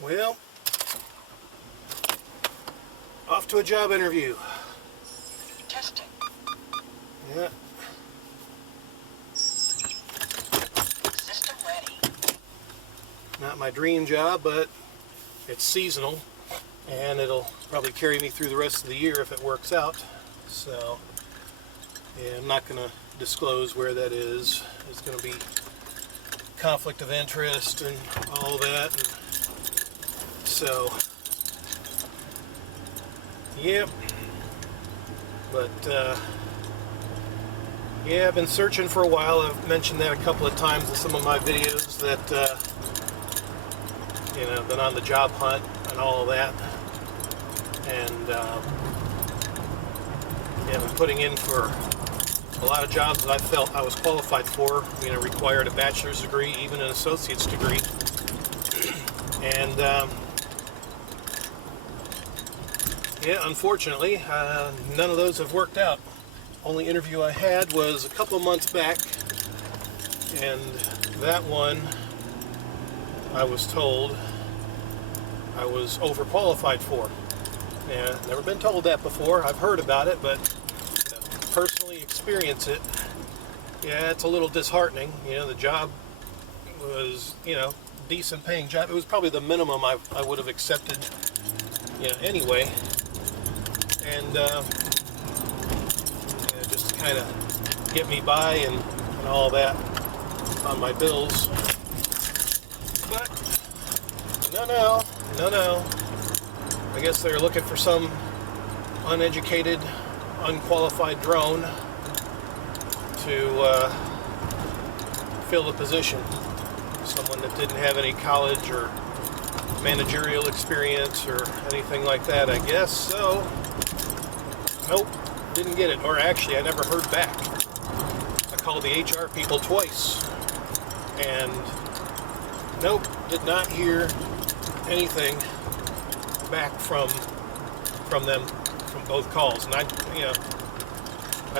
Well, off to a job interview. Testing. Yeah. System ready. Not my dream job, but it's seasonal, and it'll probably carry me through the rest of the year if it works out. So, yeah, I'm not going to disclose where that is. It's going to be conflict of interest and all that. And so, yep. But, yeah, I've been searching for a while. I've mentioned that a couple of times in some of my videos that, been on the job hunt and all of that. And, I've been putting in for a lot of jobs that I felt I was qualified for. Required a bachelor's degree, even an associate's degree. And, unfortunately, none of those have worked out. Only interview I had was a couple of months back, and that one, I was told I was overqualified for. Yeah, never been told that before. I've heard about it, but personally experience it. Yeah, it's a little disheartening. The job was, decent paying job. It was probably the minimum I would have accepted, anyway. And just to kind of get me by and all that on my bills. But no. I guess they're looking for some uneducated, unqualified drone to fill the position. Someone that didn't have any college or managerial experience or anything like that, I guess. So, nope, didn't get it. Or actually, I never heard back. I called the HR people twice, and nope, did not hear anything back from them, from both calls. And I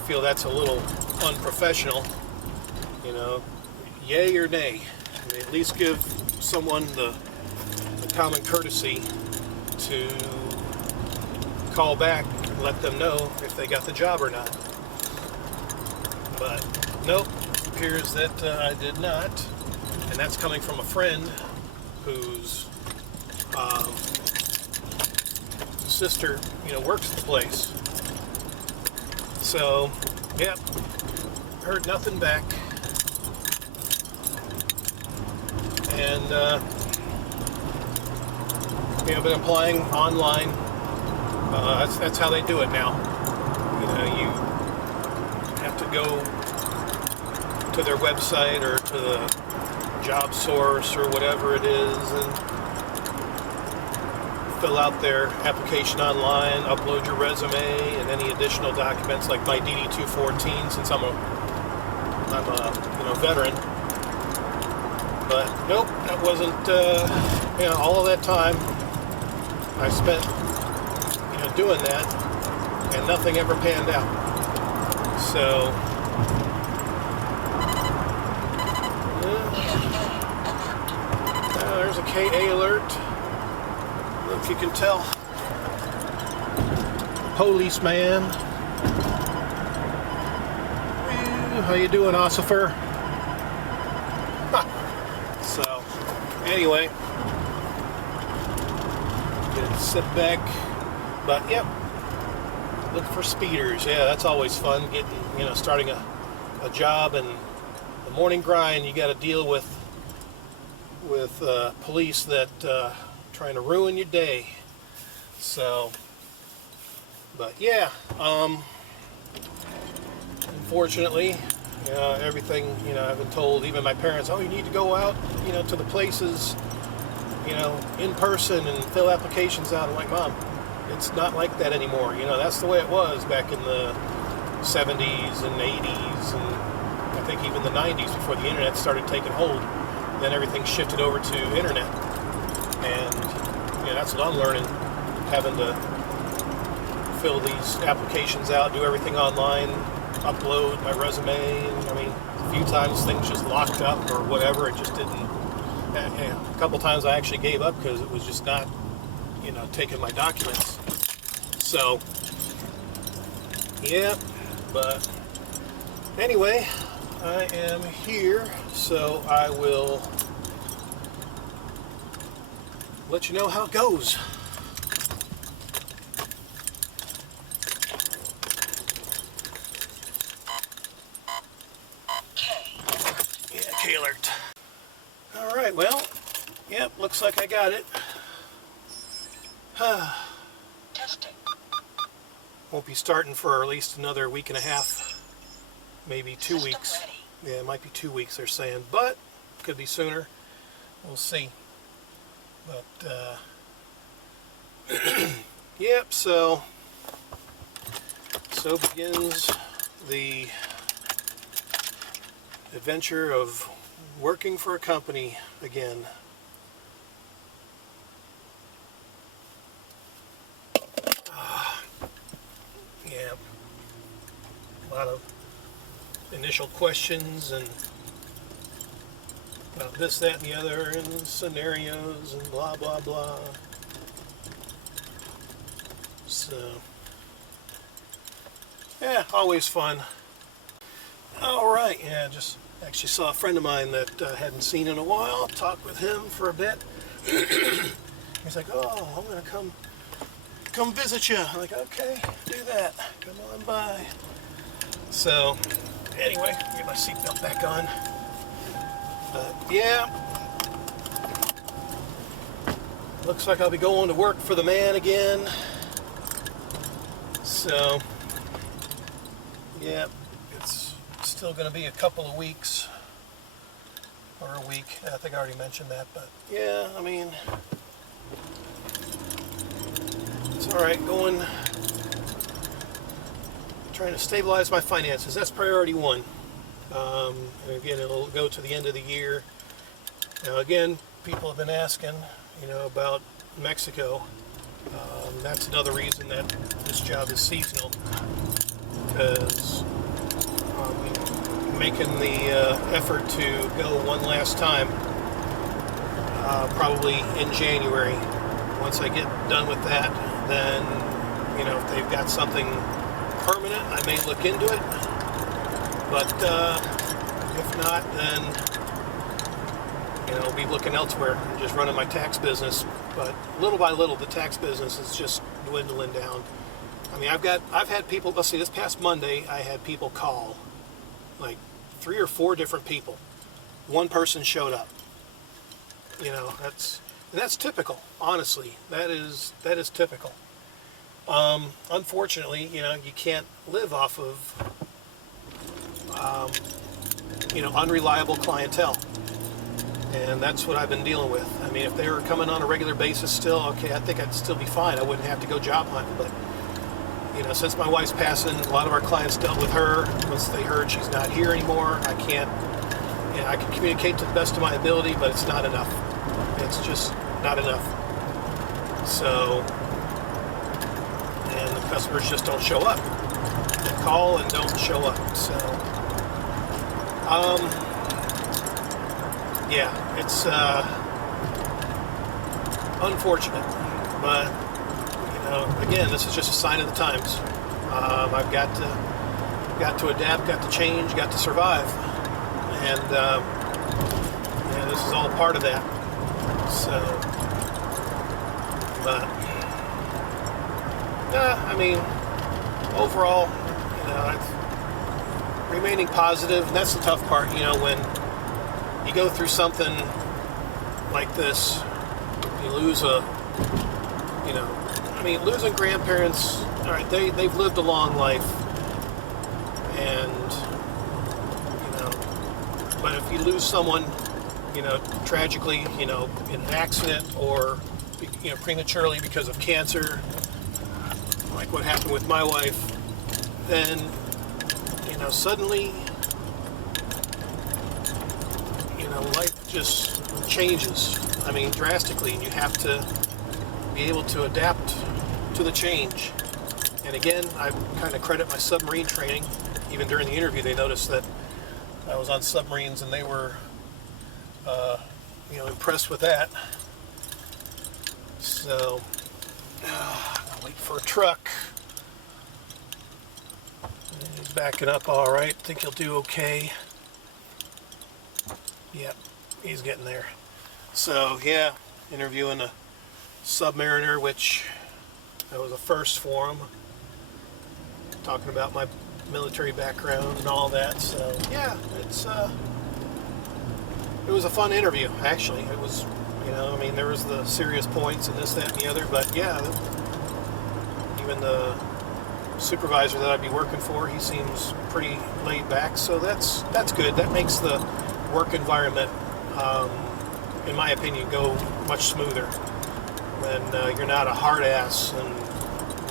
feel that's a little unprofessional. Yay or nay. At least give someone the common courtesy to call back and let them know if they got the job or not. But nope, it appears that I did not. And that's coming from a friend whose sister, works at the place. So, yep, heard nothing back. And, I've been applying online. That's how they do it now. You have to go to their website or to the job source or whatever it is and fill out their application online, upload your resume and any additional documents like my DD-214 since I'm a veteran. But nope, that wasn't all of that time I spent doing that and nothing ever panned out. So there's a KA alert. I don't know if you can tell. Policeman. How you doing, Ossifer? So, anyway, just sit back. But yep, look for speeders. Yeah, that's always fun. Getting, starting a job and the morning grind. You got to deal with police that trying to ruin your day. So, but yeah, unfortunately, everything, I've been told, even my parents, you need to go out, to the places, in person and fill applications out. I'm like, Mom, it's not like that anymore. That's the way it was back in the 70s and 80s and I think even the 90s before the internet started taking hold. Then everything shifted over to internet. And, that's what I'm learning, having to fill these applications out, do everything online, upload my resume, and a few times things just locked up or whatever. It just didn't A couple times I actually gave up because it was just not, taking my documents. So, yeah, but anyway, I am here, so I will let you know how it goes. Yeah, K alert. All right, well, yep, looks like I got it. Testing. Won't be starting for at least another week and a half, maybe 2 System weeks. ready. Yeah, it might be 2 weeks they're saying, but could be sooner. We'll see. But yep, so begins the adventure of working for a company again. Yeah, a lot of initial questions and about this, that, and the other, and scenarios, and blah, blah, blah. So, yeah, always fun. All right, yeah, just actually saw a friend of mine that I hadn't seen in a while. Talked with him for a bit. He's like, "Oh, I'm gonna come visit you." I'm like, "Okay, do that. Come on by." So, anyway, get my seatbelt back on. But yeah, looks like I'll be going to work for the man again. So, yeah, it's still going to be a couple of weeks, or a week. I think I already mentioned that, but yeah, I mean, it's all right. Trying to stabilize my finances. That's priority one. And again, it'll go to the end of the year. Now, again, people have been asking, about Mexico. That's another reason that this job is seasonal, because I'm making the effort to go one last time, probably in January. Once I get done with that, then, if they've got something permanent, I may look into it. But if not, then I'll be looking elsewhere and just running my tax business. But little by little, the tax business is just dwindling down. I mean, I've had people. Let's see, this past Monday, I had people call, like 3 or 4 different people. One person showed up. That's typical. Honestly, that is typical. Unfortunately, you can't live off of unreliable clientele. And that's what I've been dealing with. I mean, if they were coming on a regular basis still, okay, I think I'd still be fine. I wouldn't have to go job hunting. But, since my wife's passing, a lot of our clients dealt with her. Once they heard she's not here anymore, I can't, I can communicate to the best of my ability, but it's not enough. It's just not enough. So, and the customers just don't show up. They call and don't show up. So, yeah, it's unfortunate, but again, this is just a sign of the times. I've got to adapt, got to change, got to survive, and this is all part of that. So, but I mean, overall, remaining positive, and that's the tough part. When you go through something like this, you lose losing grandparents, all right, they've lived a long life, and, but if you lose someone, tragically, in an accident or, prematurely because of cancer, like what happened with my wife, then, suddenly, life just changes. I mean, drastically, and you have to be able to adapt to the change. And again, I kind of credit my submarine training. Even during the interview, they noticed that I was on submarines and they were, impressed with that. So, I'll wait for a truck. He's backing up all right. Think he'll do okay. Yep, he's getting there. So, yeah, interviewing a Submariner, which that was a first for him. Talking about my military background and all that. So, yeah, it was a fun interview, actually. It was, there was the serious points and this, that, and the other, but yeah, even the supervisor that I'd be working for, he seems pretty laid back, so that's good. That makes the work environment, in my opinion, go much smoother when you're not a hard ass and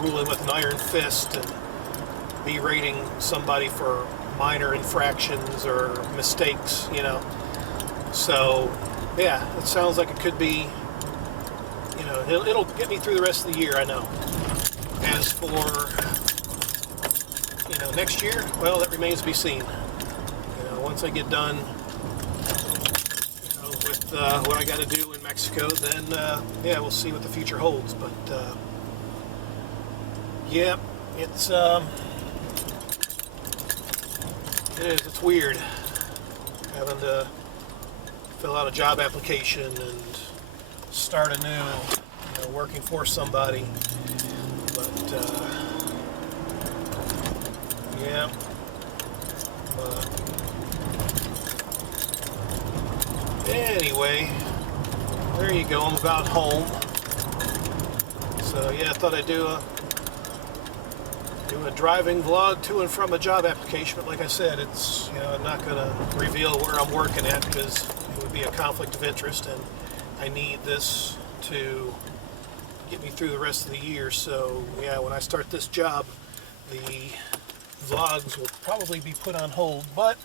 ruling with an iron fist and berating somebody for minor infractions or mistakes, So, yeah, it sounds like it could be, it'll get me through the rest of the year, I know. As for, next year, well, that remains to be seen. Once I get done, with what I got to do in Mexico, then, yeah, we'll see what the future holds. But, yeah, it's weird having to fill out a job application and start anew, working for somebody. But yeah, anyway, there you go. I'm about home. So yeah, I thought I'd do a driving vlog to and from a job application, but like I said, it's I'm not going to reveal where I'm working at because it would be a conflict of interest, and I need this to get me through the rest of the year. So yeah, when I start this job, the vlogs will probably be put on hold, but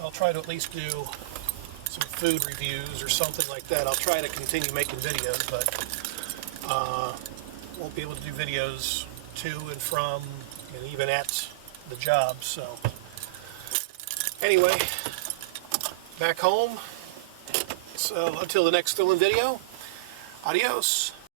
I'll try to at least do some food reviews or something like that. I'll try to continue making videos, but won't be able to do videos to and from and even at the job. So anyway, back home. So until the next Thrilling video, adios.